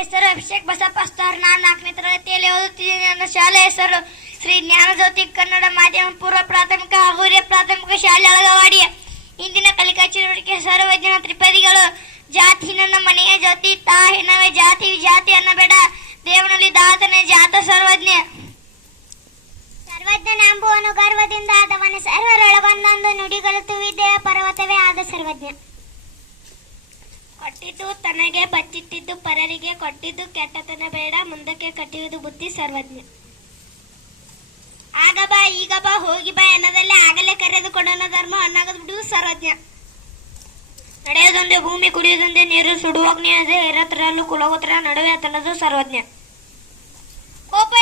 ಹೆಸರು ಅಭಿಷೇಕ್ ಬಸಪ್ಪ ಸ್ಟಾರ್ ನಾನು ನಾಲ್ಕನೇ ತರಗತಿಯಲ್ಲಿ ಓದುತ್ತಿದ್ದೇನೆ. ನನ್ನ ಶಾಲೆ ಹೆಸರು ಶ್ರೀ ಜ್ಞಾನಜ್ಯೋತಿ ಕನ್ನಡ ಮಾಧ್ಯಮ ಪೂರ್ವ ಪ್ರಾಥಮಿಕ ಹಾಗೂ ಹಿರಿಯ ಪ್ರಾಥಮಿಕ ಶಾಲೆ ಅಳಗವಾಡಿ. ಇಂದಿನ ಕಲಿಕಾ ಚಟುವಟಿಕೆ ಸರ್ವಜ್ಞನ ತ್ರಿಪದಿಗಳು. ಜಾತಿ ನನ್ನ ಮನೆಯ ಜ್ಯೋತಿ, ತಾ ಹೆಣವೇ ಜಾತಿ, ವಿಜಾತಿ ಅನ್ನಬೇಡ ದೇವನಲ್ಲಿ ದಾತನೇ ಜಾತ ಸರ್ವಜ್ಞ. ಸರ್ವಜ್ಞನೆಂಬುವನು ಗರ್ವದಿಂದ ಆದವನ. ಸರ್ವರೊಳಗೊಂದೊಂದು ನುಡಿಗಳು ತುವಿದೆಯ ಪರ್ವತವೇ ಆದ ಸರ್ವಜ್ಞ. ಕೊಟ್ಟಿದ್ದು ತನಗೆ ಬಚ್ಚಿಟ್ಟಿದ್ದು ಪರರಿಗೆ ಕೊಟ್ಟಿದ್ದು ಕೆಟ್ಟತನ ಬೇಡ, ಮುಂದಕ್ಕೆ ಕಟ್ಟಿಯುವುದು ಬುದ್ಧಿ ಸರ್ವಜ್ಞ. ಆಗ ಬಾ, ಈಗ ಬಾ, ಹೋಗಿ ಬಾ ಎನ್ನದಲ್ಲೇ ಆಗಲೇ ಕರೆದುಕೊಂಡನ ಧರ್ಮ ಅನ್ನಾಗದು ಬಿಡುವುದು ಸರ್ವಜ್ಞ. ನಡೆಯೋದೊಂದೇ ಭೂಮಿ, ಕುಡಿಯೋದೊಂದೇ ನೀರು ಸುಡುವಾಗ್ನೇ ಅದೇ ಎರತ್ರಲ್ಲೂ ಕುಲಗೋತ್ರ, ನಡುವೆ ತನ್ನದು ಸರ್ವಜ್ಞ. ಕೋಪ